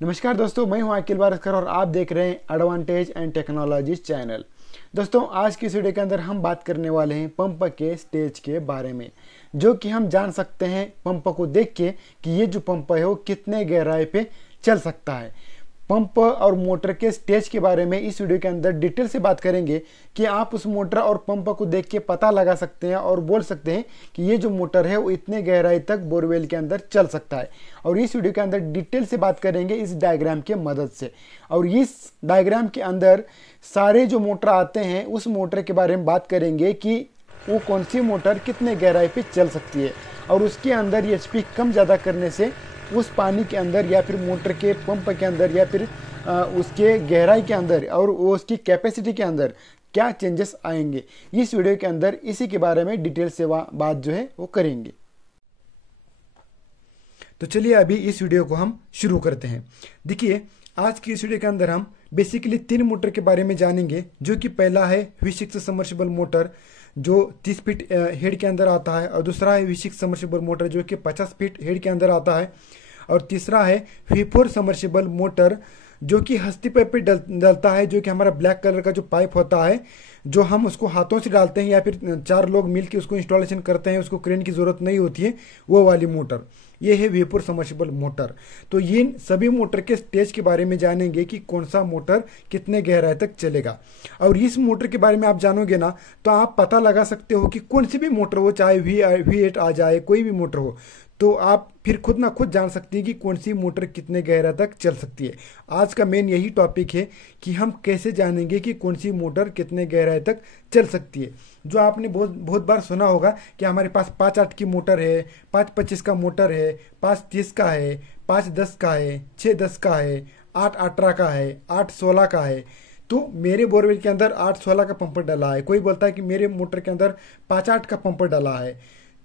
नमस्कार दोस्तों, मैं हूं अखिल वारस्कर और आप देख रहे हैं एडवांटेज एंड टेक्नोलॉजीज चैनल। दोस्तों, आज की इस वीडियो के अंदर हम बात करने वाले हैं पंप के स्टेज के बारे में, जो कि हम जान सकते हैं पंप को देख के कि ये जो पंप है वो कितने गहराई पे चल सकता है। पंप और मोटर के स्टेज के बारे में इस वीडियो के अंदर डिटेल से बात करेंगे कि आप उस मोटर और पंप को देख के पता लगा सकते हैं और बोल सकते हैं कि ये जो मोटर है वो इतने गहराई तक बोरवेल के अंदर चल सकता है। और इस वीडियो के अंदर डिटेल से बात करेंगे इस डायग्राम के मदद से। और इस डायग्राम के अंदर सारे जो मोटर आते हैं उस मोटर के बारे में बात करेंगे कि वो कौन सी मोटर कितने गहराई पे चल सकती है और उसके अंदर एचपी कम ज़्यादा करने से उस पानी के अंदर या फिर मोटर के पंप के अंदर या फिर उसके गहराई के अंदर और वो उसकी कैपेसिटी के अंदर क्या चेंजेस आएंगे। इस वीडियो के अंदर इसी के बारे में डिटेल से बात जो है वो करेंगे। तो चलिए अभी इस वीडियो को हम शुरू करते हैं। देखिए, आज की इस वीडियो के अंदर हम बेसिकली 3 मोटर के बारे में जानेंगे, जो कि पहला है V6 सबमर्सिबल मोटर जो 30 फीट हेड के अंदर आता है, और दूसरा है V6 सबमर्सिबल मोटर जो कि 50 फीट हेड के अंदर आता है, और तीसरा है V4 सबमर्सिबल मोटर जो कि हस्ती पाइप पे डलता है, जो कि हमारा ब्लैक कलर का जो पाइप होता है जो हम उसको हाथों से डालते हैं या फिर 4 लोग मिलकर उसको इंस्टॉलेशन करते हैं, उसको क्रेन की जरूरत नहीं होती है, वो वाली मोटर ये है V4 सबमर्सिबल मोटर। तो ये सभी मोटर के स्टेज के बारे में जानेंगे कि कौन सा मोटर कितने गहराई तक चलेगा। और इस मोटर के बारे में आप जानोगे ना तो आप पता लगा सकते हो कि कौन सी भी मोटर हो, चाहे V8 आ जाए, कोई भी मोटर हो, तो आप फिर खुद ना खुद जान सकती है कि कौन सी मोटर कितने गहरा तक चल सकती है। आज का मेन यही टॉपिक है कि हम कैसे जानेंगे कि कौन सी मोटर कितने गहराई तक चल सकती है। जो आपने बहुत बार सुना होगा कि हमारे पास 5-8 की मोटर है, 5-25 का मोटर है, 5-30 का है, 5-10 का है, 6-10 का है, 8-18 का है, 8-16 का है। तो मेरे बोरवेल के अंदर 8-16 का पंपर डला है, कोई बोलता है कि मेरे मोटर के अंदर 5-8 का पंपर डला है।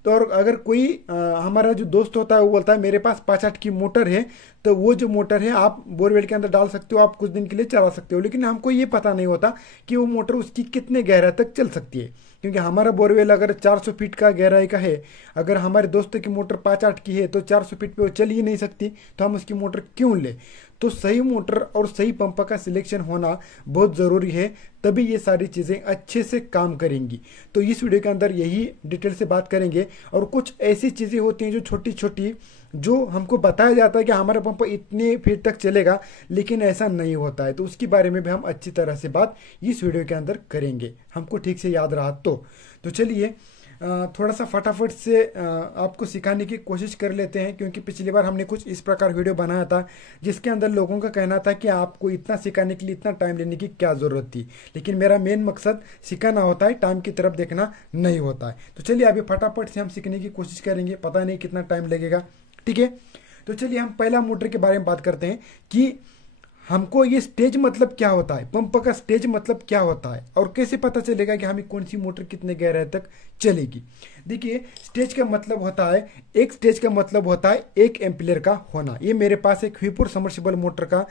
तो और अगर कोई हमारा जो दोस्त होता है वो बोलता है मेरे पास 5-8 की मोटर है, तो वो जो मोटर है आप बोरवेल के अंदर डाल सकते हो, आप कुछ दिन के लिए चला सकते हो। लेकिन हमको ये पता नहीं होता कि वो मोटर उसकी कितने गहराई तक चल सकती है, क्योंकि हमारा बोरवेल अगर 400 फीट का गहराई का है, अगर हमारे दोस्तों की मोटर 5-8 की है तो 400 फीट पे वो चल ही नहीं सकती, तो हम उसकी मोटर क्यों ले। तो सही मोटर और सही पंप का सिलेक्शन होना बहुत ज़रूरी है, तभी ये सारी चीज़ें अच्छे से काम करेंगी। तो इस वीडियो के अंदर यही डिटेल से बात करेंगे। और कुछ ऐसी चीज़ें होती हैं जो छोटी छोटी, जो हमको बताया जाता है कि हमारा पंप इतने फीट तक चलेगा, लेकिन ऐसा नहीं होता है। तो उसके बारे में भी हम अच्छी तरह से बात इस वीडियो के अंदर करेंगे, हमको ठीक से याद रहा तो चलिए थोड़ा सा फटाफट से आपको सिखाने की कोशिश कर लेते हैं, क्योंकि पिछली बार हमने कुछ इस प्रकार वीडियो बनाया था जिसके अंदर लोगों का कहना था कि आपको इतना सिखाने के लिए इतना टाइम लेने की क्या ज़रूरत थी। लेकिन मेरा मेन मकसद सिखाना होता है, टाइम की तरफ देखना नहीं होता है। तो चलिए अभी फटाफट से हम सीखने की कोशिश करेंगे, पता नहीं कितना टाइम लगेगा, ठीक है। तो चलिए हम पहला मोटर के बारे में बात करते हैं कि हमको ये स्टेज मतलब क्या होता है, पंप का स्टेज मतलब क्या होता है, और कैसे पता चलेगा कि हमें कौन सी मोटर कितने गहराई तक चलेगी। देखिए, स्टेज का मतलब होता है, एक स्टेज का मतलब होता है 1 एम्पीयर का होना। ये मेरे पास एक V4 सबमर्सिबल मोटर का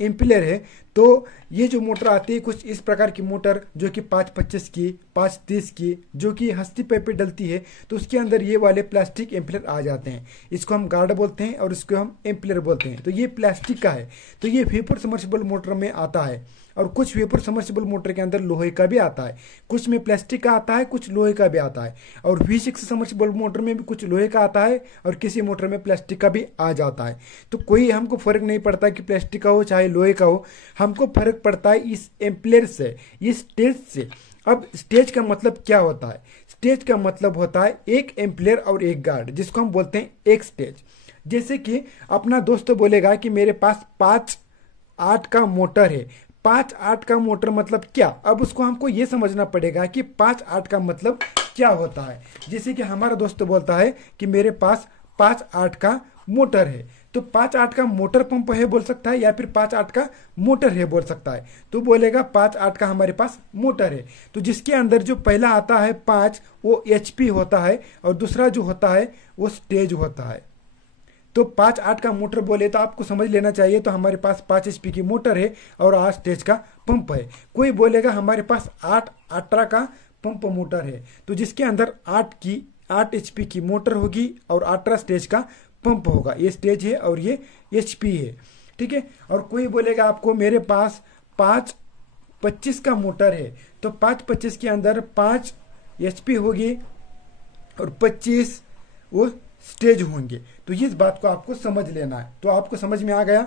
एम्पीयर है। तो ये जो मोटर आती है कुछ इस प्रकार की मोटर, जो कि 5-25 की, 5-30 की, जो कि हस्ती पाइप पे डलती है, तो उसके अंदर ये वाले प्लास्टिक एम्पीयर आ जाते हैं। इसको हम गार्ड बोलते हैं और इसको हम एम्पीयर बोलते हैं। तो ये प्लास्टिक का है, तो ये V4 सबमर्सिबल मोटर में आता है। और कुछ V4 सबमर्सिबल मोटर के अंदर लोहे का भी आता है, कुछ में प्लास्टिक का आता है, कुछ लोहे का भी आता है। और V6 सबमर्सिबल मोटर में भी कुछ लोहे का आता है और किसी मोटर में प्लास्टिक का भी आ जाता है। तो कोई हमको फर्क नहीं पड़ता कि प्लास्टिक का हो चाहे लोहे का हो, हमको फर्क पड़ता है इस एम्पीयर से, इस स्टेज से। अब स्टेज का मतलब क्या होता है? स्टेज का मतलब होता है 1 एम्पीयर और 1 गार्ड, जिसको हम बोलते हैं एक स्टेज। जैसे कि अपना दोस्त बोलेगा कि मेरे पास 5-8 का मोटर है। 5-8 का मोटर मतलब क्या? अब उसको हमको ये समझना पड़ेगा कि 5-8 का मतलब क्या होता है। जैसे कि हमारा दोस्त बोलता है कि मेरे पास 5-8 का मोटर है, तो 5-8 का मोटर पंप है बोल सकता है, या फिर 5-8 का मोटर है बोल सकता है। तो बोलेगा 5-8 का हमारे पास मोटर है। तो जिसके अंदर जो पहला आता है 5, वो HP होता है, और दूसरा जो होता है वो स्टेज होता है। तो 5-8 का मोटर बोले तो आपको समझ लेना चाहिए, तो हमारे पास 5 HP की मोटर है और 8 स्टेज का पंप है। कोई बोलेगा हमारे पास 8-18 का पंप मोटर है, तो जिसके अंदर 8 HP की मोटर होगी और 18 स्टेज का पंप होगा। ये स्टेज है और ये HP है। ठीक है। और कोई बोलेगा आपको मेरे पास 525 का मोटर है, तो 525 के अंदर 5 HP होगी और 25 वो स्टेज होंगे। तो इस बात को आपको समझ लेना है। तो आपको समझ में आ गया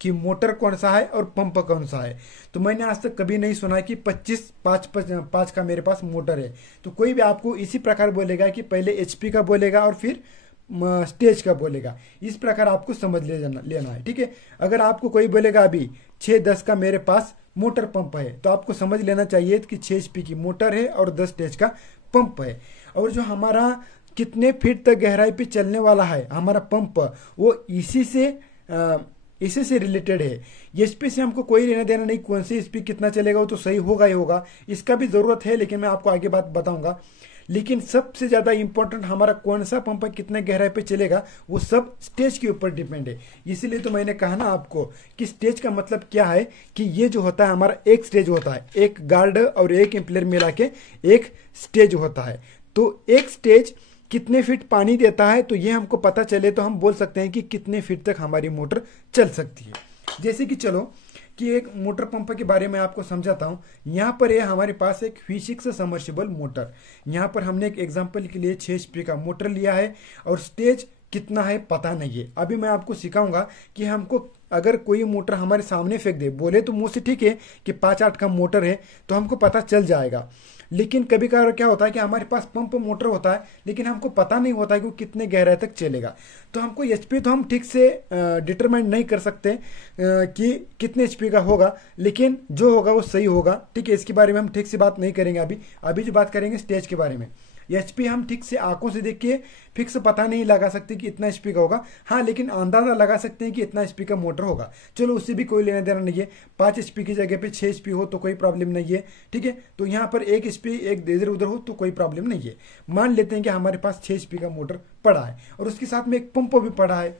कि मोटर कौन सा है और पंप कौन सा है। तो मैंने आज तक कभी नहीं सुना कि 5 का मेरे पास मोटर है। तो कोई भी आपको इसी प्रकार बोलेगा कि पहले HP का बोलेगा और फिर स्टेज का बोलेगा। इस प्रकार आपको समझ लेना है, ठीक है। अगर आपको कोई बोलेगा अभी 6-10 का मेरे पास मोटर पंप है, तो आपको समझ लेना चाहिए कि 6 HP की मोटर है और 10 स्टेज का पंप है। और जो हमारा कितने फीट तक गहराई पे चलने वाला है हमारा पंप, वो इसी से रिलेटेड है। एचपी से हमको कोई लेना देना नहीं, कौन सी एचपी कितना चलेगा वो तो सही होगा ही होगा, इसका भी जरूरत है, लेकिन मैं आपको आगे बात बताऊंगा। लेकिन सबसे ज्यादा इंपॉर्टेंट हमारा कौन सा पंप कितने गहराई पे चलेगा, वो सब स्टेज के ऊपर डिपेंड है। इसीलिए तो मैंने कहा ना आपको कि स्टेज का मतलब क्या है, कि ये जो होता है हमारा एक स्टेज होता है, एक गार्ड और एक एम्पलीफायर मिला के एक स्टेज होता है। तो एक स्टेज कितने फीट पानी देता है, तो ये हमको पता चले तो हम बोल सकते हैं कि कितने फीट तक हमारी मोटर चल सकती है। जैसे कि चलो कि एक मोटर पंप के बारे में आपको समझाता हूं। यहाँ पर है हमारे पास एक V6 सबमर्सिबल मोटर। यहाँ पर हमने एक एग्जांपल के लिए 6 HP का मोटर लिया है और स्टेज कितना है पता नहीं है। अभी मैं आपको सिखाऊंगा कि हमको अगर कोई मोटर हमारे सामने फेंक दे, बोले तो मुंह से ठीक है कि 5-8 का मोटर है तो हमको पता चल जाएगा। लेकिन कभी कभार क्या होता है कि हमारे पास पंप मोटर होता है, लेकिन हमको पता नहीं होता है कि वो कितने गहराई तक चलेगा। तो हमको एचपी तो हम ठीक से डिटरमाइन नहीं कर सकते कि कितने एचपी का होगा, लेकिन जो होगा वो सही होगा, ठीक है। इसके बारे में हम ठीक से बात नहीं करेंगे अभी जो बात करेंगे स्टेज के बारे में। एचपी हम ठीक से आंखों से देख के फिक्स पता नहीं लगा सकते कि इतना एचपी का होगा, हाँ, लेकिन अंदाजा लगा सकते हैं कि इतना एचपी का मोटर होगा। चलो उससे भी कोई लेना देना नहीं है। 5 एचपी की जगह पे 6 एचपी हो तो कोई प्रॉब्लम नहीं है, ठीक है। तो यहाँ पर 1 एचपी एक इधर उधर हो तो कोई प्रॉब्लम नहीं है। मान लेते हैं कि हमारे पास 6 एचपी का मोटर पड़ा है और उसके साथ में एक पंप भी पड़ा है।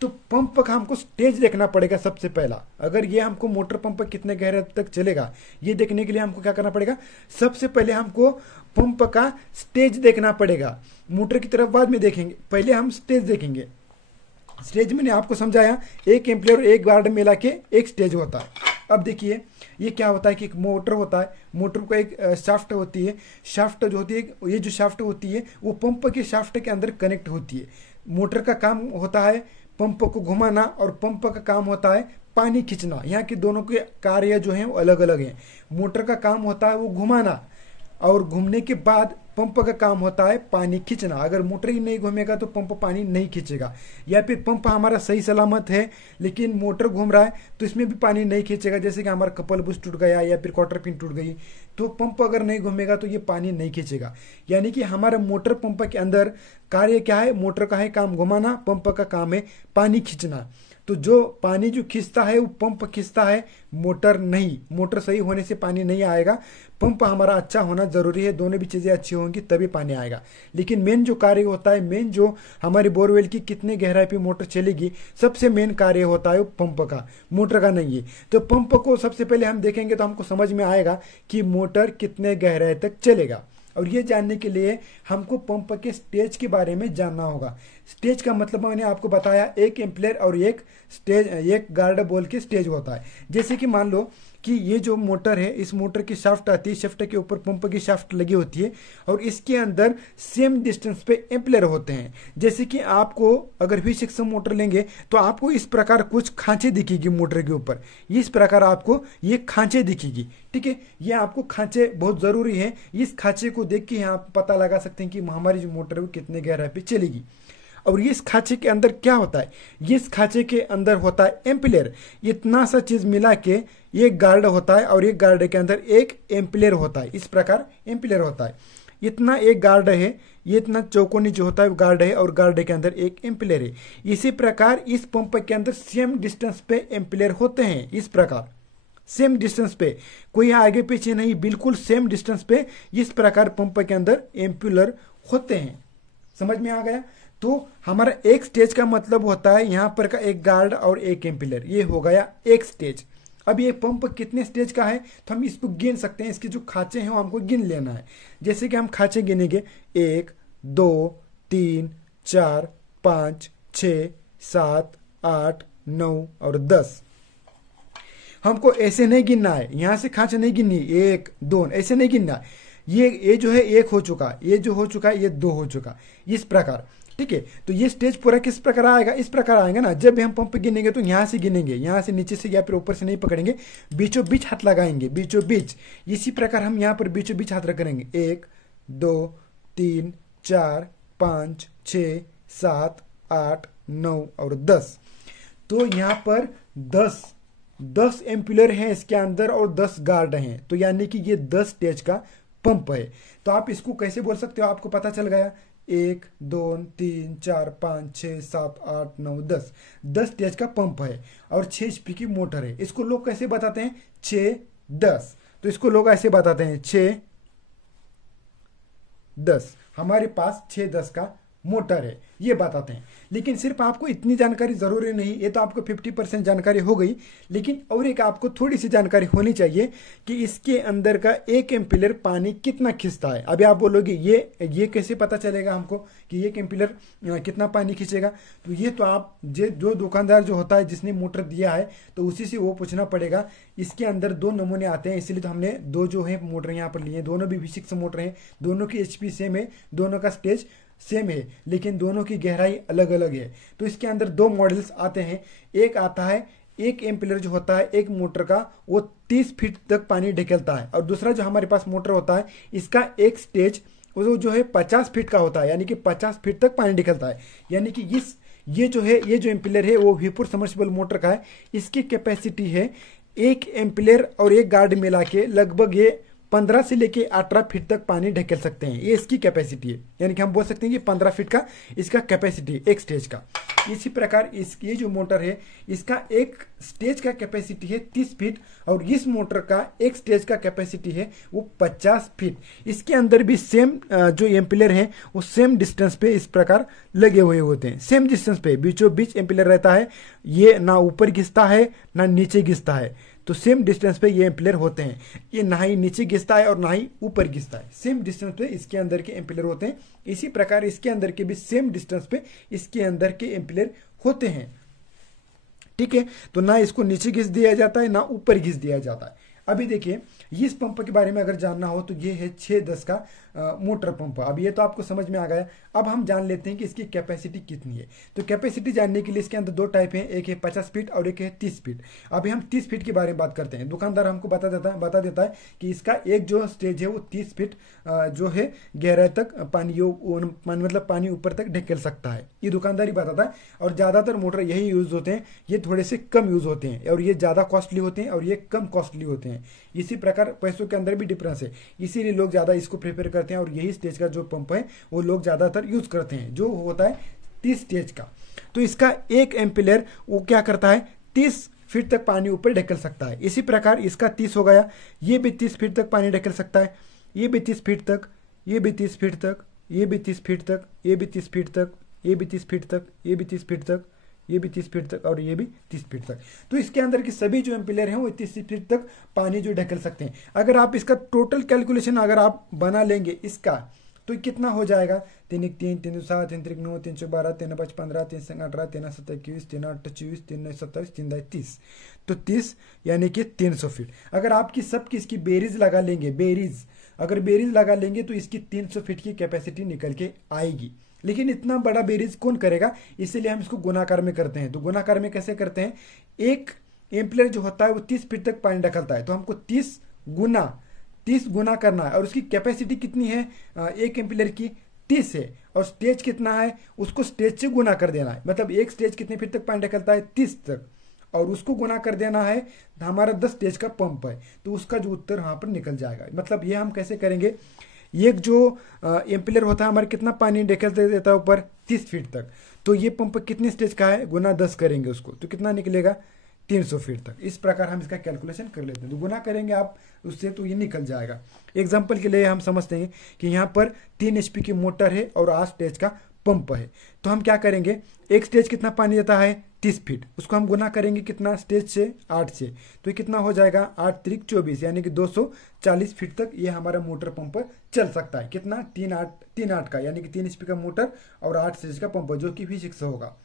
तो पंप का हमको स्टेज देखना पड़ेगा सबसे पहला। अगर ये हमको मोटर पंप कितने गहरे तक चलेगा ये देखने के लिए हमको क्या करना पड़ेगा, सबसे पहले हमको पंप का स्टेज देखना पड़ेगा। मोटर की तरफ बाद में देखेंगे, पहले हम स्टेज देखेंगे। स्टेज मैंने आपको समझाया, एक एम्पलीफायर और एक गार्ड मिला के एक स्टेज होता है। अब देखिए ये क्या होता है कि एक मोटर होता है, मोटर को एक शाफ्ट होती है, शाफ्ट जो होती है, ये जो शाफ्ट होती है वो पंप के शाफ्ट के अंदर कनेक्ट होती है। मोटर का काम होता है पंप को घुमाना और पंप का काम होता है पानी खींचना। यहाँ के दोनों के कार्य जो हैं वो अलग अलग हैं। मोटर का काम होता है वो घुमाना और घूमने के बाद पंप का काम होता है पानी खींचना। अगर मोटर ही नहीं घूमेगा तो पंप पानी नहीं खींचेगा, या फिर पंप हमारा सही सलामत है लेकिन मोटर घूम रहा है तो इसमें भी पानी नहीं खींचेगा। जैसे कि हमारा कपल बुश टूट गया या फिर क्वार्टर पिन टूट गई तो पंप अगर नहीं घूमेगा तो ये पानी नहीं खींचेगा। यानी कि हमारा मोटर पंप के अंदर कार्य क्या है, मोटर का है काम घुमाना, पंप का काम है पानी खींचना। तो जो पानी जो खींचता है वो पंप खींचता है, मोटर नहीं। मोटर सही होने से पानी नहीं आएगा, पंप हमारा अच्छा होना जरूरी है। दोनों भी चीजें अच्छी होंगी तभी पानी आएगा। लेकिन मेन जो कार्य होता है, मेन जो हमारी बोरवेल की कितने गहराई पे मोटर चलेगी, सबसे मेन कार्य होता है वो पंप का, मोटर का नहीं है। तो पंप को सबसे पहले हम देखेंगे तो हमको समझ में आएगा कि मोटर कितने गहराई तक चलेगा। और ये जानने के लिए हमको पंप के स्टेज के बारे में जानना होगा। स्टेज का मतलब मैंने आपको बताया, एक एम्पलीफायर और एक स्टेज, एक गार्ड बोल के स्टेज होता है। जैसे कि मान लो कि ये जो मोटर है, इस मोटर की शाफ्ट आती है, शाफ्ट के ऊपर पंप की शाफ्ट लगी होती है और इसके अंदर सेम डिस्टेंस पे एम्पलीफायर होते हैं। जैसे कि आपको अगर V6 मोटर लेंगे तो आपको इस प्रकार कुछ खांचे दिखेगी मोटर के ऊपर, इस प्रकार आपको ये खांचे दिखेगी, ठीक है। ये आपको खांचे बहुत जरूरी है। इस खांचे को देख के आप पता लगा सकते हैं कि हमारी जो मोटर है वो कितने गहराई पे चलेगी। और इस खांचे के अंदर क्या होता है, इस खांचे के अंदर होता है एम्पलीफायर। इतना सा चीज मिला के एक गार्ड होता है और एक गार्ड के अंदर एक एम्पलीफायर होता है। इस प्रकार एम्पलीफायर होता है। इतना एक गार्ड है, ये इतना चौकोनी जो होता है वो गार्ड है और गार्ड के अंदर एक एम्पलीफायर है। इसी प्रकार इस पंप के अंदर सेम डिस्टेंस पे एम्पलीफायर होते हैं। इस प्रकार सेम डिस्टेंस पे, कोई आगे पीछे नहीं, बिल्कुल सेम डिस्टेंस पे इस प्रकार पंप के अंदर एम्पलीफायर होते हैं। समझ में आ गया। तो हमारा एक स्टेज का मतलब होता है यहाँ पर का एक गार्ड और एक एम्पलीफायर, ये हो गया एक स्टेज। अब ये पंप कितने स्टेज का है तो हम इसको गिन सकते हैं। इसके जो खांचे हैं वो हमको गिन लेना है। जैसे कि हम खांचे गिनेंगे 1 2 3 4 5 6 7 8 9 और 10। हमको ऐसे नहीं गिनना है, यहां से खांच नहीं गिननी, 1 2 ऐसे नहीं गिनना। ये जो है 1 हो चुका, ये जो हो चुका है ये 2 हो चुका, इस प्रकार। ठीक है, तो ये स्टेज पूरा किस प्रकार आएगा, इस प्रकार आएगा ना। जब भी हम पंप गिनेंगे तो यहाँ से गिनेंगे, यहाँ से नीचे से या फिर ऊपर से नहीं पकड़ेंगे, बीचों बीच हाथ लगाएंगे, बीचों बीच। इसी प्रकार हम यहाँ पर बीचों बीच हाथ रखेंगे, 1 2 3 4 5 6 7 8 9 और 10। तो यहाँ पर 10 एम्पुलर हैं इसके अंदर और 10 गार्ड हैं, तो यानी कि ये 10 स्टेज का पंप है। तो आप इसको कैसे बोल सकते हो, आपको पता चल गया, 1 2 3 4 5 6 7 8 9 10 स्टेज का पंप है और 6 HP की मोटर है। इसको लोग कैसे बताते हैं, 6 10। तो इसको लोग ऐसे बताते हैं 6 10। हमारे पास 6 10 का मोटर है, ये बताते हैं। लेकिन सिर्फ आपको इतनी जानकारी जरूरी नहीं, ये तो आपको 50% जानकारी हो गई, लेकिन और एक आपको थोड़ी सी जानकारी होनी चाहिए कि इसके अंदर का 1 एम्पीयर पानी कितना खींचता है। अभी आप बोलोगे ये कैसे पता चलेगा हमको कि 1 एम्पीयर कितना पानी खींचेगा। तो ये तो आप जो दुकानदार जो होता है जिसने मोटर दिया है तो उसी से वो पूछना पड़ेगा। इसके अंदर 2 नमूने आते हैं, इसलिए तो हमने 2 जो है मोटर यहाँ पर लिए, दोनों भी V6 मोटर हैं, दोनों की HP सेम है, दोनों का स्टेज सेम है, लेकिन दोनों की गहराई अलग अलग है। तो इसके अंदर 2 मॉडल्स आते हैं। एक आता है 1 एम्पीयर जो होता है एक मोटर का, वो 30 फीट तक पानी ढकेलता है, और दूसरा जो हमारे पास मोटर होता है इसका एक स्टेज वो जो है 50 फीट का होता है, यानी कि 50 फीट तक पानी निकलता है। यानी कि ये जो एम्पीयर है वो व्हीपुर सबमर्सिबल मोटर का है। इसकी कैपेसिटी है 1 एम्पीयर और 1 गार्ड मिला के लगभग ये 15 से लेके 18 फीट तक पानी ढकेल सकते हैं, ये इसकी कैपेसिटी है। यानी कि हम बोल सकते हैं कि 15 फीट का इसका कैपेसिटी है एक स्टेज का। इसी प्रकार ये जो मोटर है इसका एक स्टेज का कैपेसिटी है 30 फीट, और इस मोटर का एक स्टेज का कैपेसिटी है वो 50 फीट। इसके अंदर भी सेम जो एम्पीयर है वो सेम डिस्टेंस पे इस प्रकार लगे हुए होते हैं, सेम डिस्टेंस पे बीचों बीच एम्पीयर रहता है। ये ना ऊपर घिसता है ना नीचे घिसता है, तो सेम डिस्टेंस पे ये एम्पीयर होते हैं। ये ना ही नीचे घिसता है और ना ही ऊपर घिसता है, सेम डिस्टेंस पे इसके अंदर के एम्पीयर होते हैं। इसी प्रकार इसके अंदर के भी सेम डिस्टेंस पे इसके अंदर के एम्पीयर होते हैं। ठीक है, तो ना इसको नीचे घिस दिया जाता है ना ऊपर घिस दिया जाता है। अभी देखिए इस पंप के बारे में अगर जानना हो तो ये है 610 का मोटर पंप। अब ये तो आपको समझ में आ गया। अब हम जान लेते हैं कि इसकी कैपेसिटी कितनी है। तो कैपेसिटी जानने के लिए इसके अंदर 2 टाइप हैं, एक है 50 फीट और एक है 30 फीट। अभी हम 30 फीट के बारे में बात करते हैं। दुकानदार हमको बता देता है कि इसका एक जो स्टेज है वो 30 फीट जो है गहराई तक पानी ऊपर तक ढकेल सकता है, ये दुकानदार ही बताता है। और ज़्यादातर मोटर यही यूज होते हैं, ये थोड़े से कम यूज होते हैं, और ये ज़्यादा कॉस्टली होते हैं और ये कम कॉस्टली होते हैं। इसी प्रकार पैसों के अंदर भी डिफरेंस है, इसीलिए लोग ज़्यादा इसको प्रेफर करते हैं, और यही स्टेज का जो पंप है वो लोग ज़्यादातर यूज करते हैं, जो होता है 30 स्टेज का। तो इसका 1 एम्पीयर वो क्या करता है, 30 फीट तक पानी ऊपर ढकेल सकता है। इसी प्रकार इसका 30 हो गया, ये भी 30 फीट तक पानी ढकेल सकता है, ये भी 30 फीट तक, ये भी 30 फीट तक, ये भी 30 फीट तक, ये भी 30 फीट तक, ये भी 30 फीट तक, ये भी 30 फीट तक, ये भी 30 फीट तक, और ये भी 30 फीट तक। तो इसके अंदर के सभी जो एम्पीयर हैं वो 30 फीट तक पानी जो ढकेल सकते हैं। अगर आप इसका टोटल कैलकुलेशन अगर आप बना लेंगे इसका, तो कितना हो जाएगा, 3 1 3 3 7 3 3 9 3 12 3 5 15 3 7 18 3 7 21 3 8 24 3 9 27 3 10 30। तो 30 यानी कि 300 फीट। अगर आपकी सबकी इसकी बेरीज लगा लेंगे, अगर बेरीज लगा लेंगे तो इसकी 300 फीट की कैपेसिटी निकल के आएगी। लेकिन इतना बड़ा बेरीज कौन करेगा, इसीलिए हम इसको गुणाकार में करते हैं। तो गुणाकार में कैसे करते हैं, 1 एम्पीयर जो होता है वो 30 फीट तक पानी ढकलता है, तो हमको 30 गुना करना है। और उसकी कैपेसिटी कितनी है, 1 एम्पीयर की 30 है, और स्टेज कितना है उसको स्टेज से गुना कर देना है। मतलब एक स्टेज कितने फीट तक पानी ढकलता है, 30 तक, और उसको गुना कर देना है। हमारा 10 स्टेज का पंप है, तो उसका जो उत्तर वहां पर निकल जाएगा। मतलब ये हम कैसे करेंगे, एक जो एम्पीयर होता है हमारे कितना पानी ढकेल देता है ऊपर, 30 फीट तक। तो ये पंप कितने स्टेज का है, गुना 10 करेंगे उसको, तो कितना निकलेगा, 300 फीट तक। इस प्रकार हम इसका कैलकुलेशन कर लेते हैं। तो गुना करेंगे आप उससे तो ये निकल जाएगा। एग्जाम्पल के लिए हम समझते हैं कि यहाँ पर 3 HP की मोटर है और 8 स्टेज का पंप है। तो हम क्या करेंगे, एक स्टेज कितना पानी देता है, 30 फीट, उसको हम गुना करेंगे कितना, स्टेज से 8 से, तो ये कितना हो जाएगा, 8 त्रिक 24, यानी कि 240 फीट तक ये हमारा मोटर पंप चल सकता है। कितना, 3 8 का, यानी कि 3 HP का मोटर और 8 स्टेज का पंप, जो कि V6 होगा।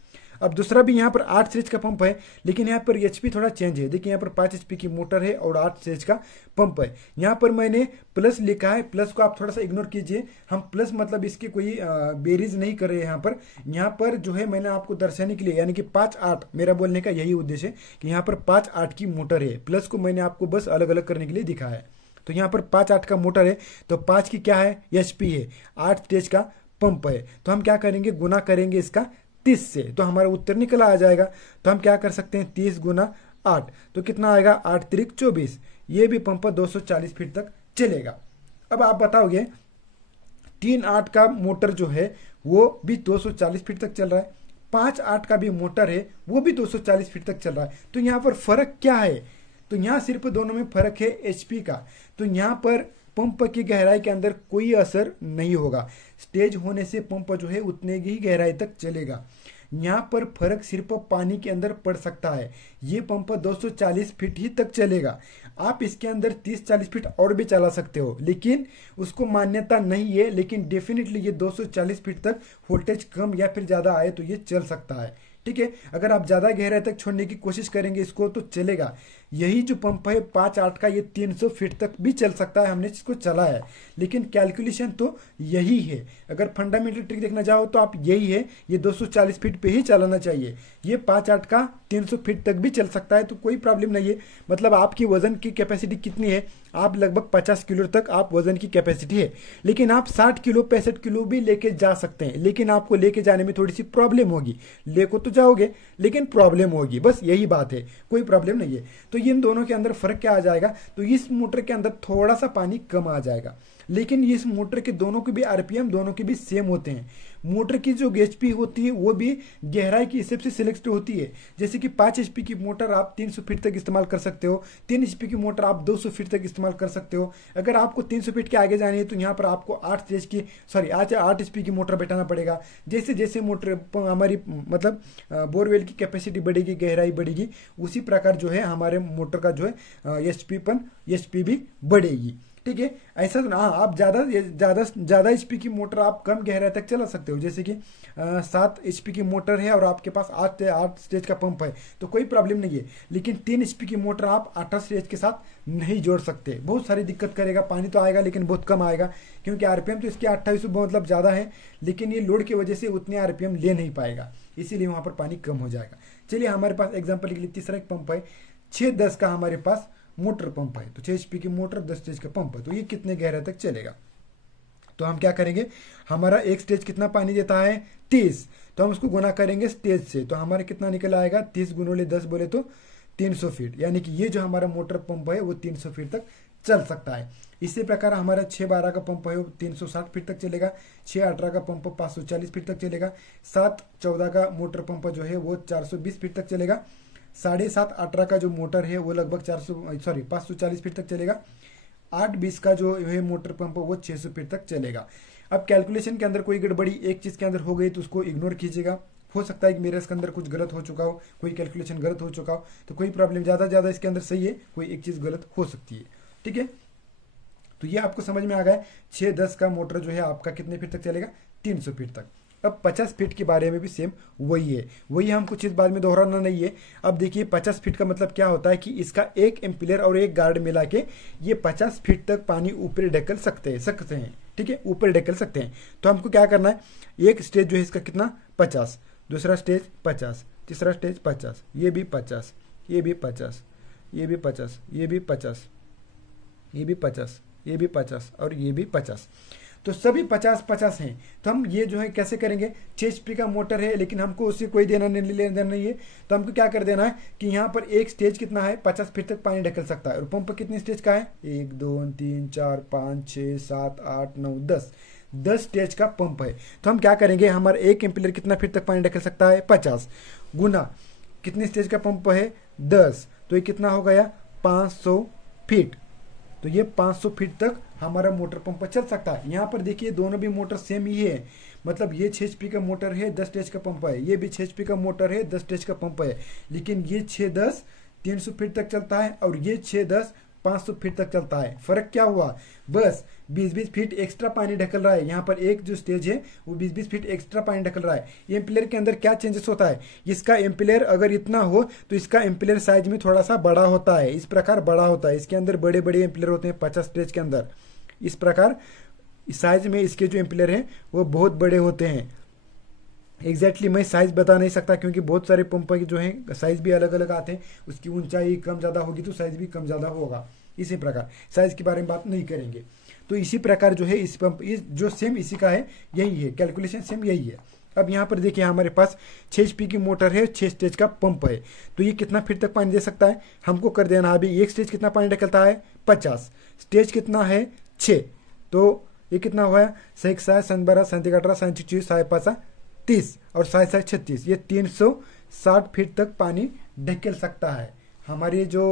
अब दूसरा भी यहाँ पर 8 सीरीज का पंप है, लेकिन यहाँ पर एचपी थोड़ा चेंज है। देखिए यहाँ पर 5 एचपी की मोटर है और 8 सीरीज का पंप है। यहाँ पर मैंने प्लस लिखा है, प्लस को आप थोड़ा सा इग्नोर कीजिए, हम प्लस मतलब इसकी कोई बेरीज नहीं कर रहे हैं यहाँ पर जो है मैंने आपको दर्शाने के लिए, यानी कि 5-8, मेरा बोलने का यही उद्देश्य है कि यहाँ पर 5-8 की मोटर है। प्लस को मैंने आपको बस अलग अलग करने के लिए दिखा है। तो यहाँ पर 5-8 का मोटर है, तो 5 की क्या है, एचपी है, 8 स्टेज का पंप है। तो हम क्या करेंगे, गुना करेंगे इसका 30 से, तो हमारा उत्तर निकला आ जाएगा। तो हम क्या कर सकते हैं, 30 गुना 8, तो कितना आएगा, 8 त्रिक 24। ये भी पंप 240 फीट तक चलेगा। अब आप बताओगे 3-8 का मोटर जो है वो भी 240 फीट तक चल रहा है, 5-8 का भी मोटर है वो भी 240 फीट तक चल रहा है, तो यहाँ पर फर्क क्या है। तो यहाँ सिर्फ दोनों में फर्क है एचपी का। तो यहाँ पर पंप की गहराई के अंदर कोई असर नहीं होगा, स्टेज होने से पंप जो है उतने ही गहराई तक चलेगा। यहाँ पर फर्क सिर्फ पानी के अंदर पड़ सकता है। ये पंप 240 फीट ही तक चलेगा। आप इसके अंदर 30-40 फीट और भी चला सकते हो, लेकिन उसको मान्यता नहीं है। लेकिन डेफिनेटली ये 240 फीट तक वोल्टेज कम या फिर ज्यादा आए तो ये चल सकता है। ठीक है, अगर आप ज्यादा गहराई तक छोड़ने की कोशिश करेंगे इसको तो चलेगा। यही जो पंप है 5-8 का, ये 300 फीट तक भी चल सकता है, हमने इसको चला है। लेकिन कैलकुलेशन तो यही है। अगर फंडामेंटल ट्रिक देखना चाहो तो आप यही है, ये 240 फीट पे ही चलाना चाहिए। ये 5-8 का 300 फीट तक भी चल सकता है, तो कोई प्रॉब्लम नहीं है। मतलब आपकी वजन की कैपेसिटी कितनी है, आप लगभग 50 किलो तक आप वजन की कैपेसिटी है, लेकिन आप 60 किलो 65 किलो भी लेके जा सकते हैं। लेकिन आपको लेके जाने में थोड़ी सी प्रॉब्लम होगी, लेको तो जाओगे लेकिन प्रॉब्लम होगी, बस यही बात है, कोई प्रॉब्लम नहीं है। तो इन दोनों के अंदर फर्क क्या आ जाएगा, तो इस मोटर के अंदर थोड़ा सा पानी कम आ जाएगा, लेकिन इस मोटर के दोनों के भी आरपीएम दोनों के भी सेम होते हैं। मोटर की जो एचपी होती है वो भी गहराई के हिसाब से सिलेक्ट होती है। जैसे कि 5 एचपी की मोटर आप 300 फीट तक इस्तेमाल कर सकते हो, 3 एचपी की मोटर आप 200 फीट तक इस्तेमाल कर सकते हो। अगर आपको 300 फीट के आगे जानी है तो यहाँ पर आपको 8 एचपी की मोटर बैठाना पड़ेगा। जैसे जैसे मोटर हमारी मतलब बोरवेल की कैपेसिटी बढ़ेगी, गहराई बढ़ेगी, उसी प्रकार जो है हमारे मोटर का जो है एचपी भी बढ़ेगी। ठीक है, ऐसा तो हाँ, आप ज्यादा एचपी की मोटर आप कम गहराई तक चला सकते हो। जैसे कि 7 एचपी की मोटर है और आपके पास 8 स्टेज का पंप है तो कोई प्रॉब्लम नहीं है। लेकिन 3 एचपी की मोटर आप 8 स्टेज के साथ नहीं जोड़ सकते, बहुत सारी दिक्कत करेगा। पानी तो आएगा लेकिन बहुत कम आएगा, क्योंकि आरपीएम तो इसके 2800 मतलब ज्यादा है, लेकिन ये लोड की वजह से उतने आरपीएम ले नहीं पाएगा, इसीलिए वहां पर पानी कम हो जाएगा। चलिए, हमारे पास एग्जाम्पल के लिए तीसरा एक पंप है, 6-10 का हमारे पास मोटर पंप है। तो 6 एचपी की मोटर 10 स्टेज का पंप है, तो ये कितने गहराई तक चलेगा। तो हम क्या करेंगे, हमारा एक स्टेज कितना पानी देता है, 30, तो हम उसको गुना करेंगे स्टेज से, तो हमारा कितना निकल आएगा, 30 गुणोले 10 बोले तो 300 फीट। यानी कि ये जो हमारा मोटर पंप है वो 300 फीट तक चल सकता है। इसी प्रकार हमारा 6-12 का पंप है वो 360 फीट तक चलेगा, 6-18 का पंप 540 फीट तक चलेगा, 7-14 का मोटर पंप जो है वो 420 फीट तक चलेगा, 7.5-18 का जो मोटर है वो लगभग 540 फीट तक चलेगा, 8-20 का जो है मोटर पंप वो 600 फीट तक चलेगा। अब कैलकुलेशन के अंदर कोई गड़बड़ी एक चीज के अंदर हो गई तो उसको इग्नोर कीजिएगा। हो सकता है कि मेरे इसके अंदर कुछ गलत हो चुका हो, कोई कैलकुलेशन गलत हो चुका हो, तो कोई प्रॉब्लम, ज्यादा इसके अंदर सही है, कोई एक चीज गलत हो सकती है। ठीक है, तो ये आपको समझ में आ गया। 6-10 का मोटर जो है आपका कितने फीट तक चलेगा, 300 फीट तक। अब 50 फीट के बारे में भी सेम वही है, वही हम कुछ इस बात में दोहराना नहीं है। अब देखिए 50 फीट का मतलब क्या होता है कि इसका एक एम्पियर और एक गार्ड मिला के ये 50 फीट तक पानी ऊपर ढकेल सकते हैं। ठीक है, ऊपर ढकेल सकते हैं। तो हमको क्या करना है, एक स्टेज जो है इसका कितना 50, दूसरा स्टेज 50, तीसरा स्टेज 50, ये भी 50, ये भी 50, ये भी 50, ये भी 50, ये भी 50, ये भी 50 और ये भी 50, तो सभी 50-50 हैं। तो हम ये जो है कैसे करेंगे, 6 एचपी का मोटर है लेकिन हमको उससे कोई लेना नहीं है, तो हमको क्या कर देना है कि यहाँ पर एक स्टेज कितना है, 50 फीट तक पानी ढकेल सकता है। और पंप कितनी स्टेज का है, 1 2 3 4 5 6 7 8 9 10 स्टेज का पंप है। तो हम क्या करेंगे, हमारा एक एम्पियर कितना फीट तक पानी ढकेल सकता है, 50 गुना कितने स्टेज का पंप है, 10, तो ये कितना हो गया 500 फीट। तो ये 500 फीट तक हमारा मोटर पंप चल सकता है। यहाँ पर देखिए दोनों भी मोटर सेम ही है, मतलब ये 6 एचपी का मोटर है, 10 स्टेज का पंप है, ये भी 6 एचपी का मोटर है, 10 स्टेज का पंप है, लेकिन ये 6-10 300 फीट तक चलता है और ये 6-10 500 फीट तक चलता है। फर्क क्या हुआ, बस 20-20 फीट एक्स्ट्रा पानी ढकल रहा है। यहाँ पर एक जो स्टेज है वो 20-20 फीट एक्स्ट्रा पानी ढकल रहा है। एम्पियर के अंदर क्या चेंजेस होता है, इसका एम्पियर अगर इतना हो तो इसका एम्पियर साइज में थोड़ा सा बड़ा होता है, इस प्रकार बड़ा होता है। इसके अंदर बड़े बड़े एम्पियर होते हैं 50 स्टेज के अंदर, इस प्रकार साइज में इसके जो एम्पियर हैं वो बहुत बड़े होते हैं। एग्जैक्टली मैं साइज बता नहीं सकता क्योंकि बहुत सारे पंप के जो हैं साइज भी अलग अलग आते हैं, उसकी ऊंचाई कम ज़्यादा होगी तो साइज भी कम ज़्यादा होगा। इसी प्रकार साइज के बारे में बात नहीं करेंगे। तो इसी प्रकार जो है इस पंप इस जो सेम इसी का है, यही है कैलकुलेशन, सेम यही है। अब यहाँ पर देखिए हमारे पास 6 HP की मोटर है, 6 स्टेज का पंप है, तो ये कितना फीट तक पानी दे सकता है हमको कर देना। अभी एक स्टेज कितना पानी निकलता है 50, स्टेज कितना है 6, तो ये कितना हुआ 6 7 12 7 18 7 24 5 5 30 और 7 7 36, ये 360 फीट तक पानी ढकेल सकता है। हमारे जो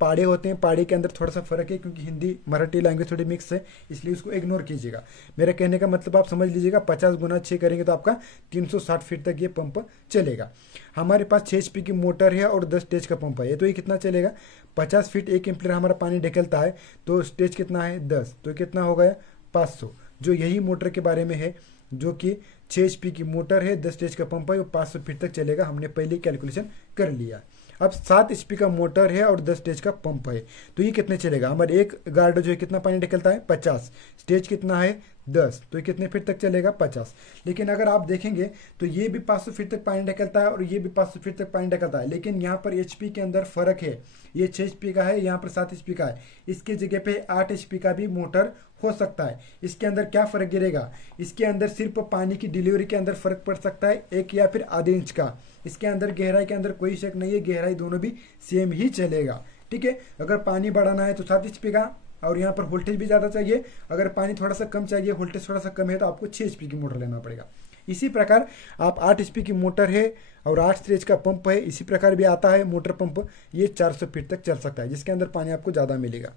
पाड़े होते हैं, पाड़े के अंदर थोड़ा सा फर्क है क्योंकि हिंदी मराठी लैंग्वेज थोड़ी मिक्स है, इसलिए उसको इग्नोर कीजिएगा। मेरा कहने का मतलब आप समझ लीजिएगा, 50 गुना 6 करेंगे तो आपका 360 फीट तक ये पंप चलेगा। हमारे पास 6 HP की मोटर है और 10 स्टेज का पंप है, तो ये कितना चलेगा 50 फीट 1 एम्पियर हमारा पानी ढकेलता है, तो स्टेज कितना है 10, तो कितना हो गया 500। जो यही मोटर के बारे में है, जो कि 6 HP की मोटर है, 10 स्टेज का पंप है, वो 500 फीट तक चलेगा। हमने पहले कैलकुलेशन कर लिया। अब 7 HP का मोटर है और 10 स्टेज का पंप है, तो ये कितने चलेगा। हमारे एक गार्ड जो है कितना पानी निकलता है 50, स्टेज कितना है 10, तो ये कितने फीट तक चलेगा 50। लेकिन अगर आप देखेंगे तो ये भी 500 फीट तक पानी निकलता है और ये भी 500 फीट तक पानी निकलता है, लेकिन यहाँ पर HP के अंदर फर्क है। ये 6 HP का है, यहाँ पर 7 HP का है, इसके जगह पे 8 HP का भी मोटर हो सकता है। इसके अंदर क्या फर्क गिरेगा, इसके अंदर सिर्फ पानी की डिलीवरी के अंदर फर्क पड़ सकता है 1 या फिर आधे इंच का। इसके अंदर गहराई के अंदर कोई शक नहीं है, गहराई दोनों भी सेम ही चलेगा। ठीक है, अगर पानी बढ़ाना है तो 7 HP का, और यहाँ पर वोल्टेज भी ज़्यादा चाहिए। अगर पानी थोड़ा सा कम चाहिए, वोल्टेज थोड़ा सा कम है, तो आपको 6 HP की मोटर लेना पड़ेगा। इसी प्रकार आप 8 HP की मोटर है और 8 स्टेज का पंप है, इसी प्रकार भी आता है मोटर पंप, ये 400 फीट तक चल सकता है, जिसके अंदर पानी आपको ज़्यादा मिलेगा।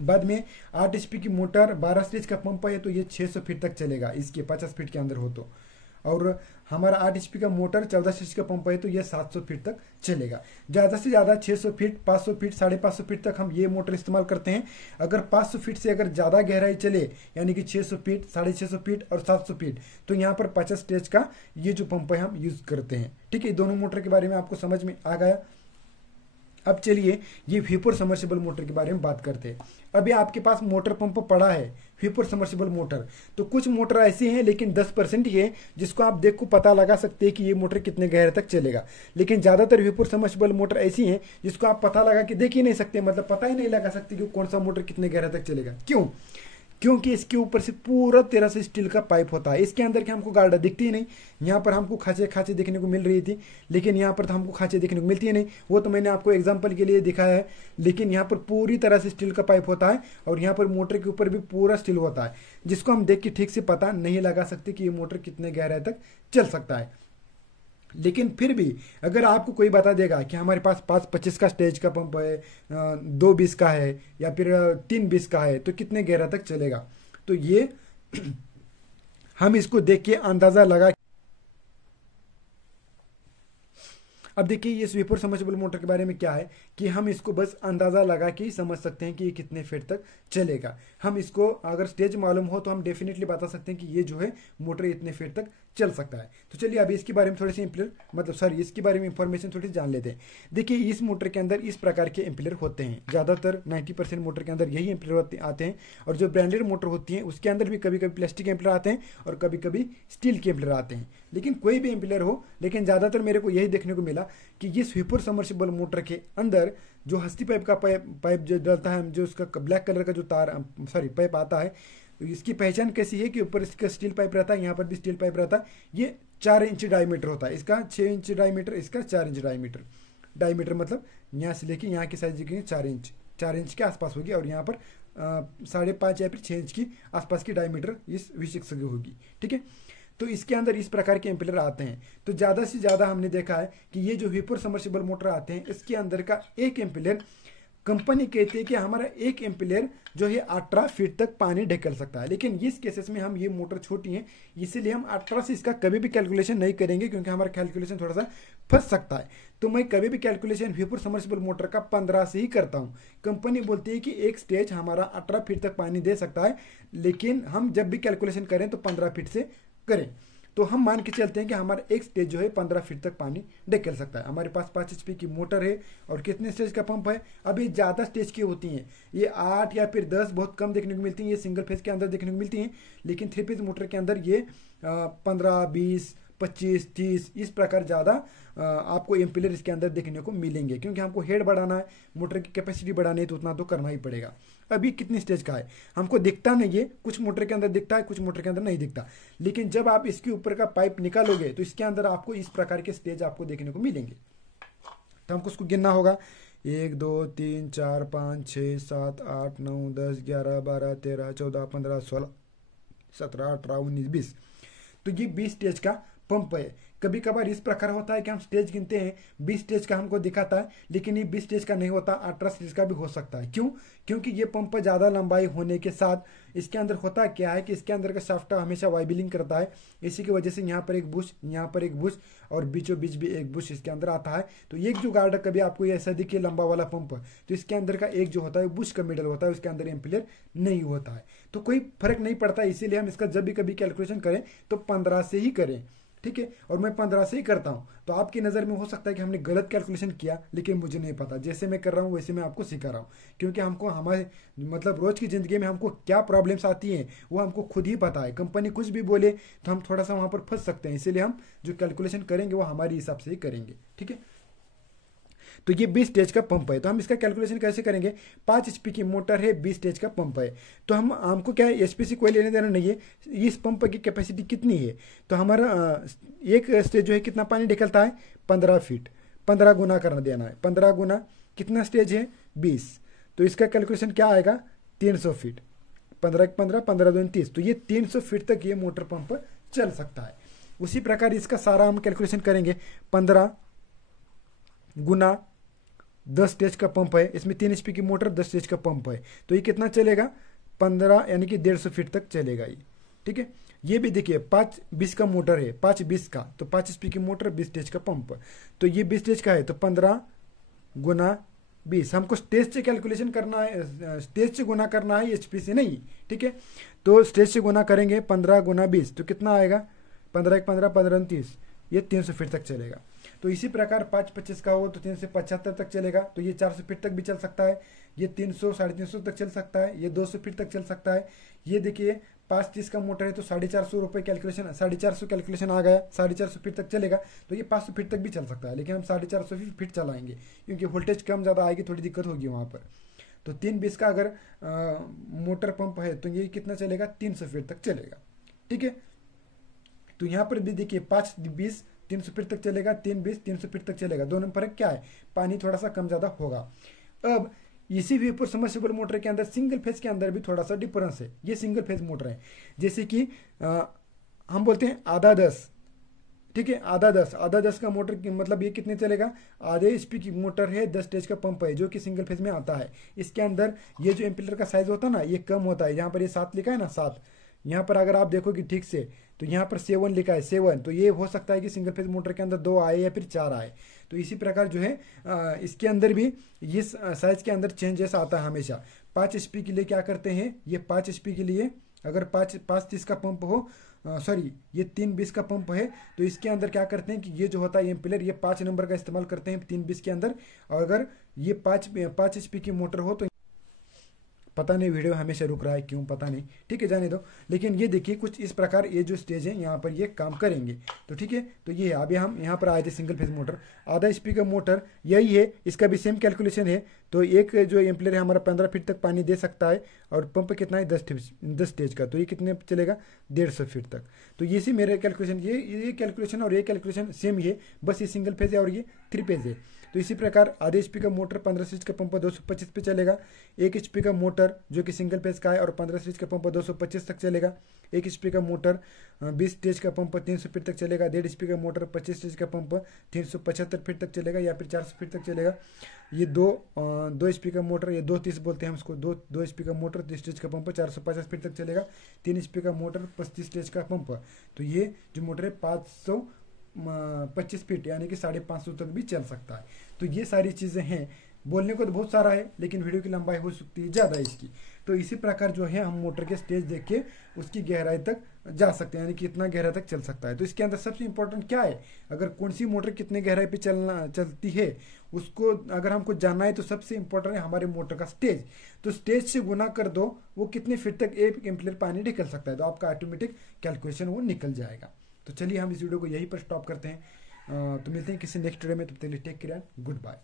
बाद में 8 HP की मोटर 12 स्टेज का पंप है, तो ये 600 फीट तक चलेगा, इसके 50 फीट के अंदर हो तो। और हमारा 8 HP का मोटर 14 स्टेज का पंप है, तो ये 700 फीट तक चलेगा। ज़्यादा से ज़्यादा 600 फीट, 500 फीट, 550 फीट तक हम ये मोटर इस्तेमाल करते हैं। अगर 500 फीट से अगर ज़्यादा गहराई चले, यानी कि 600 फीट, 650 फीट और 700 फीट, तो यहाँ पर 50 स्टेज का ये जो पंप है हम यूज़ करते हैं। ठीक है, दोनों मोटर के बारे में आपको समझ में आ गया। अब चलिए ये व्हीपर सबमर्सिबल मोटर के बारे में बात करते हैं। अभी आपके पास मोटर पंप पड़ा है, व्हीपर सबमर्सिबल मोटर, तो कुछ मोटर ऐसी हैं लेकिन 10% ही है जिसको आप देख को पता लगा सकते हैं कि ये मोटर कितने गहरे तक चलेगा। लेकिन ज़्यादातर व्हीपर सबमर्सिबल मोटर ऐसी हैं जिसको आप पता लगा कि देख ही नहीं सकते, मतलब पता ही नहीं लगा सकते कि कौन सा मोटर कितने गहरे तक चलेगा। क्यों? क्योंकि इसके ऊपर से पूरा तरह से स्टील का पाइप होता है। इसके अंदर की हमको गार्ड दिखती ही नहीं। यहाँ पर हमको खांचे खांचे देखने को मिल रही थी, लेकिन यहाँ पर तो हमको खांचे देखने को मिलती ही नहीं। वो तो मैंने आपको एग्जांपल के लिए दिखाया है, लेकिन यहाँ पर पूरी तरह से स्टील का पाइप होता है और यहाँ पर मोटर के ऊपर भी पूरा स्टील होता है, जिसको हम देख के ठीक से पता नहीं लगा सकते कि ये मोटर कितने गहराई तक चल सकता है। लेकिन फिर भी अगर आपको कोई बता देगा कि हमारे पास 525 का स्टेज का पंप है, 220 का है या फिर 320 का है, तो कितने गहरा तक चलेगा, तो ये हम इसको देख के अंदाजा लगा। अब देखिए इस व्हीपर सबमर्सिबल मोटर के बारे में क्या है कि हम इसको बस अंदाज़ा लगा के ही समझ सकते हैं कि ये कितने फीट तक चलेगा। हम इसको अगर स्टेज मालूम हो तो हम डेफिनेटली बता सकते हैं कि ये जो है मोटर इतने फीट तक चल सकता है। तो चलिए अभी इसके बारे में थोड़ी सी इसके बारे में इंफॉर्मेशन थोड़ी सी जान लेते हैं। देखिए इस मोटर के अंदर इस प्रकार के एम्पियर होते हैं, ज़्यादातर 90% मोटर के अंदर यही एम्पियर आते हैं। और जो ब्रांडेड मोटर होती है उसके अंदर भी कभी कभी प्लास्टिक एम्पियर आते हैं और कभी कभी स्टील के एम्पियर आते हैं। लेकिन कोई भी एम्पियर हो, लेकिन ज़्यादातर मेरे को यही देखने को मिला कि इस व्हीपर सबमर्सिबल मोटर के अंदर जो हस्ती पाइप का पाइप जो डलता है, जो उसका ब्लैक कलर का जो पाइप आता है, इसकी पहचान कैसी है कि ऊपर इसका स्टील पाइप रहता है, यहाँ पर भी स्टील पाइप रहता है। ये 4 इंच डायमीटर होता है, इसका 6 इंच डायमीटर, इसका 4 इंच डायमीटर। डायमीटर मतलब यहाँ से लेके यहाँ की साइज की 4 इंच के आसपास होगी, और यहाँ पर 5.5 या फिर 6 इंच की आसपास की डायमीटर इस V6 की होगी। ठीक है, तो इसके अंदर इस प्रकार के एम्पियर आते हैं। तो ज़्यादा से ज़्यादा हमने देखा है कि ये जो व्हीपर सबमर्सिबल मोटर आते हैं, इसके अंदर का एक एम्पियर कंपनी कहती है कि हमारा एक एम्पियर जो है 18 फीट तक पानी ढकेल सकता है। लेकिन इस केसेस में हम ये मोटर छोटी है, इसीलिए हम 18 से इसका कभी भी कैलकुलेशन नहीं करेंगे, क्योंकि हमारा कैलकुलेशन थोड़ा सा फंस सकता है। तो मैं कभी भी कैलकुलेशन व्हीपुर सबमर्सिबल मोटर का 15 से ही करता हूँ। कंपनी बोलती है कि एक स्टेज हमारा 18 फीट तक पानी दे सकता है, लेकिन हम जब भी कैलकुलेशन करें तो 15 फीट से करें। तो हम मान के चलते हैं कि हमारा एक स्टेज जो है 15 फीट तक पानी ढकेल सकता है। हमारे पास 5 HP की मोटर है और कितने स्टेज का पंप है। अब ये ज़्यादा स्टेज की होती हैं, ये 8 या फिर 10 बहुत कम देखने को मिलती हैं, ये सिंगल फेज के अंदर देखने को मिलती हैं। लेकिन 3 फेज मोटर के अंदर ये 15, 20, 25, 30 इस प्रकार ज़्यादा आपको एम्पियर इसके अंदर देखने को मिलेंगे, क्योंकि हमको हेड बढ़ाना है, मोटर की कैपेसिटी बढ़ानी है, तो उतना तो करना ही पड़ेगा। अभी कितनी स्टेज का है हमको दिखता नहीं है, कुछ मोटर के अंदर दिखता है, कुछ मोटर के अंदर नहीं दिखता। लेकिन जब आप इसके ऊपर का पाइप निकालोगे तो इसके अंदर आपको इस प्रकार के स्टेज आपको देखने को मिलेंगे। तो हमको उसको गिनना होगा, 1 2 3 4 5 6 7 8 9 10 11 12 13 14 15 16 17 18 19 20। तो ये 20 स्टेज का पंप है। कभी कभार इस प्रकार होता है कि हम स्टेज गिनते हैं, 20 स्टेज का हमको दिखाता है, लेकिन ये 20 स्टेज का नहीं होता, 18 स्टेज का भी हो सकता है। क्यों? क्योंकि ये पंप ज़्यादा लंबाई होने के साथ इसके अंदर होता क्या है कि इसके अंदर का शाफ्ट हमेशा वाइबिलिंग करता है। इसी की वजह से यहाँ पर एक बुश, यहाँ पर एक बुश और बीचों बीच भी एक बुश इसके अंदर आता है। तो एक जो गार्ड कभी आपको ऐसा दिखे लंबा वाला पंप, तो इसके अंदर का एक जो होता है बुश का मिडल होता है, उसके अंदर एम्पियर नहीं होता है, तो कोई फर्क नहीं पड़ता। इसीलिए हम इसका जब भी कभी कैलकुलेशन करें तो 15 से ही करें, ठीक है। और मैं 15 से ही करता हूँ। तो आपकी नज़र में हो सकता है कि हमने गलत कैलकुलेशन किया, लेकिन मुझे नहीं पता, जैसे मैं कर रहा हूँ वैसे मैं आपको सिखा रहा हूँ। क्योंकि हमको हमारे मतलब रोज़ की ज़िंदगी में हमको क्या प्रॉब्लम्स आती हैं वो हमको खुद ही पता है। कंपनी कुछ भी बोले तो हम थोड़ा सा वहाँ पर फंस सकते हैं, इसीलिए हम जो कैलकुलेशन करेंगे वो हमारे हिसाब से ही करेंगे, ठीक है। तो ये 20 स्टेज का पंप है, तो हम इसका कैलकुलेशन कैसे करेंगे। 5 HP की मोटर है, 20 स्टेज का पंप है, तो हमको क्या है, SPC कोई लेने देना नहीं है। इस पंप की कैपेसिटी कितनी है, तो हमारा एक स्टेज जो है कितना पानी निकलता है, 15 फीट, 15 गुना करना देना है। 15 गुना कितना स्टेज है, 20, तो इसका कैलकुलेशन क्या आएगा, 300 फीट। 15 15 15 2 30, तो ये 300 फीट तक ये मोटर पंप चल सकता है। उसी प्रकार इसका सारा हम कैलकुलेशन करेंगे। 15 गुना 10 स्टेज का पंप है, इसमें 3 HP की मोटर, 10 स्टेज का पंप है, तो ये कितना चलेगा, 15 यानी कि 150 फीट तक चलेगा ये, ठीक है। ये भी देखिए 5 20 का मोटर है, 5 20 का, तो 5 HP की मोटर, 20 स्टेज का पंप, तो ये 20 स्टेज का है, तो 15 गुना 20। हमको स्टेज से कैलकुलेशन करना है, स्टेज से गुना करना है, HP से नहीं, ठीक है। तो स्टेज से गुना करेंगे, 15 गुना 20, तो कितना आएगा, 15 1 15 15 30, ये 300 फीट तक चलेगा। तो इसी प्रकार 5 25 का हो तो 375 तक चलेगा, तो ये 400 फीट तक भी चल सकता है, ये 300 350 तक चल सकता है, ये 200 फीट तक चल सकता है। ये देखिए 5 30 का मोटर है, तो 450 रुपये कैलकुलेशन, 450 कैलकुलेशन आ गया, 450 फीट तक चलेगा, तो ये 500 फीट तक भी चल सकता है, लेकिन हम 450 फीट चलाएंगे क्योंकि वोल्टेज कम ज़्यादा आएगी, थोड़ी दिक्कत होगी वहाँ पर। तो 320 का अगर मोटर पंप है तो ये कितना चलेगा, 300 फीट तक चलेगा, ठीक है। तो यहाँ पर भी देखिए 5 20 300 फीट तक चलेगा, 3 20 300 फीट तक चलेगा, दोनों में फर्क क्या है, पानी थोड़ा सा कम ज़्यादा होगा। अब इसी व्हीपुर सबमर्सिबल मोटर के अंदर सिंगल फेज के अंदर भी थोड़ा सा डिफरेंस है। ये सिंगल फेज मोटर है, जैसे कि हम बोलते हैं आधा 10, ठीक है, आधा 10 का मोटर की मतलब ये कितने चलेगा, आधे HP की मोटर है, 10 स्टेज का पंप है, जो कि सिंगल फेज में आता है। इसके अंदर ये जो एम्पियर का साइज होता है ना, ये कम होता है। यहाँ पर ये 7 लिखा है ना, 7, यहाँ पर अगर आप देखोगे ठीक से तो यहाँ पर 7 लिखा है, 7, तो ये हो सकता है कि सिंगल फेज मोटर के अंदर 2 आए या फिर 4 आए। तो इसी प्रकार जो है इसके अंदर भी ये साइज के अंदर चेंजेस आता है हमेशा। 5 HP के लिए क्या करते हैं, ये 5 HP के लिए अगर 5 30 का पंप हो, सॉरी ये 3 20 का पंप है, तो इसके अंदर क्या करते हैं कि ये जो होता है एम्पियर, ये 5 नंबर का इस्तेमाल करते हैं 3 20 के अंदर। और अगर ये 5 HP की मोटर हो तो पता नहीं वीडियो हमेशा रुक रहा है क्यों, पता नहीं, ठीक है, जाने दो। लेकिन ये देखिए कुछ इस प्रकार ये जो स्टेज है यहाँ पर ये काम करेंगे, तो ठीक है। तो ये अभी हम यहाँ पर आए थे सिंगल फेज मोटर, आधा HP का मोटर यही है, इसका भी सेम कैलकुलेशन है। तो एक जो एम्पियर है हमारा 15 फीट तक पानी दे सकता है, और पंप कितना है 10 स्टेज का, तो ये कितने चलेगा, 150 फीट तक। तो ये सी मेरे कैलकुलेशन, ये कैलकुलेशन और ये कैलकुलेशन सेम ही है, बस ये सिंगल फेज है और ये 3 फेज है। तो इसी प्रकार आधे HP का मोटर 15 स्टेज का पंप 225 पे चलेगा। 1 HP का मोटर जो कि सिंगल फेज का है और 15 स्टेज का पंप 225 तक चलेगा। 1 HP का मोटर 20 स्टेज का पंप 300 फीट तक चलेगा। 1.5 HP का मोटर 25 स्टेज का पंप 375 फीट तक चलेगा या फिर 400 फीट तक चलेगा। ये 2 HP का मोटर, ये 230 बोलते हैं हम इसको, 2 HP का मोटर 30 स्टेज का पंप 450 फीट तक चलेगा। 3 HP का मोटर 35 स्टेज का पंप। तो ये जो मोटर है 25 फीट यानी कि 550 तक भी चल सकता है। तो ये सारी चीज़ें हैं। बोलने को तो बहुत सारा है, लेकिन वीडियो की लंबाई हो सकती है ज़्यादा इसकी। तो इसी प्रकार जो है हम मोटर के स्टेज देख के उसकी गहराई तक जा सकते हैं, यानी कि इतना गहराई तक चल सकता है। तो इसके अंदर सबसे इंपॉर्टेंट क्या है, अगर कौन सी मोटर कितने गहराई पे चलती है उसको अगर हमको जानना है, तो सबसे इंपॉर्टेंट है हमारे मोटर का स्टेज। तो स्टेज से गुना कर दो वो कितने फीट तक 1 एम्पीयर पानी निकल सकता है, तो आपका ऑटोमेटिक कैलकुलेशन वो निकल जाएगा। तो चलिए हम इस वीडियो को यहीं पर स्टॉप करते हैं। तो मिलते हैं किसी नेक्स्ट वीडियो में, तब तक के लिए टेक केयर, गुड बाय।